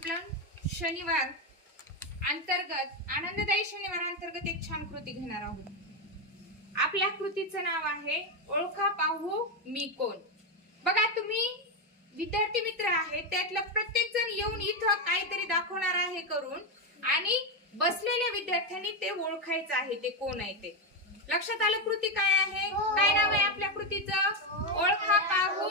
आपण शनिवार अंतर्गत आनंददायी शनिवार अंतर्गत एक छान कृती घेणार आहोत। आपल्या कृतीचं नाव आहे ओळखा पाहू मी कोण। बघा तुम्ही विद्यार्थी मित्र आहेत, त्यातला प्रत्येक जण येऊन इथं काहीतरी दाखवणार आहे करून, आणि बसलेल्या विद्यार्थ्यांनी ते ओळखायचं आहे ते कोण आहे ते। लक्षात आलं कृती काय आहे? काय नाव आहे आपल्या कृतीचं? ओळखा पाहू।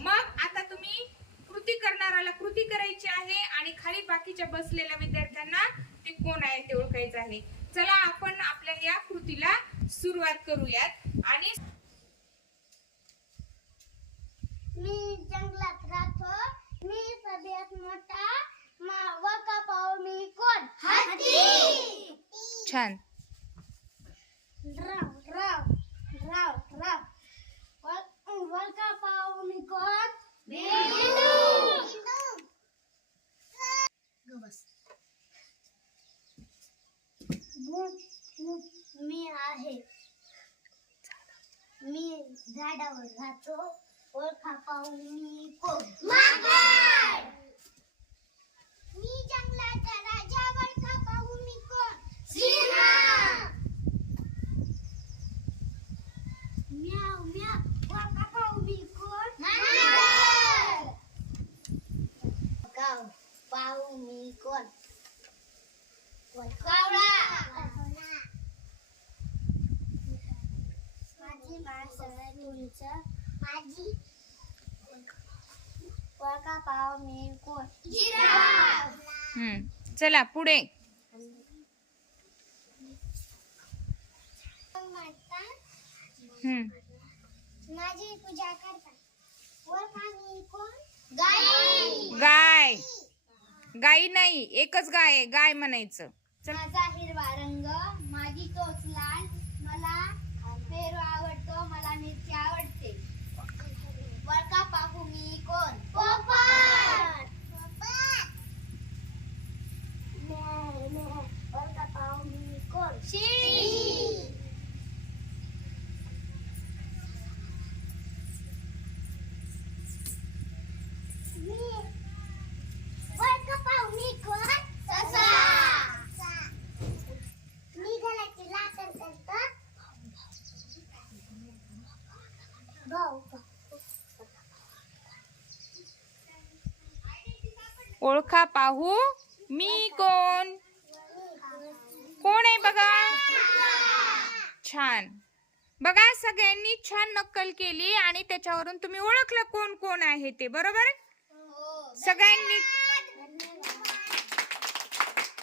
मग आता तुम्ही कृती करणाऱ्याला कृती करायची आहे आणि खाली बाकीच्या बसलेल्या विद्यार्थ्यांना ते कोण आहे ते ओळखायचं आहे। चला आपण आपल्या या कृतीला सुरुवात करूयात। आणि मी जंगलात राहतो, मी सगळ्यात मोठा ओळखा पाहू मी कोण? हत्ती। छान। राव राव राव राव ओळखा पाहू मी कोण? मी आहे, मी झाडावर राहतो, ओळखा पाहू मी कोण? माकड। मी जंगलाचा राजा, ओळखा पाहू मी कोण? सिंह। म्याव म्याव ओळखा पाहू मी कोण? मांजर। गाव पाहू मी कोण? कावळा। माझी माणसं तुमचं माझी ओळखा पाहू मी कोण? जिराफ। चला पुढे। माझी पूजा करतात, ओळखा मी कोण? गाय। गाय। गाई नाही, एकच गाय आहे, गाय म्हणायचं। माझा हिरवा रंग, माझी चोच लाल, मला पेरू आवडतो, मला मिरची आवडते, ओळखा पाहू मी कोण? पोपट। ओळखा पाहू मी कोण? शेळी। ओळखा पाहू मी कोण? ससा। मी घराची लाकड करतो, भाऊ। ओळखा पाहू मी कोण? कोण आहे बघा? छान। बघा सगळ्यांनी छान नक्कल केली आणि त्याच्यावरून तुम्ही ओळखलं कोण कोण आहे ते, बरोबर? सगळ्यांनी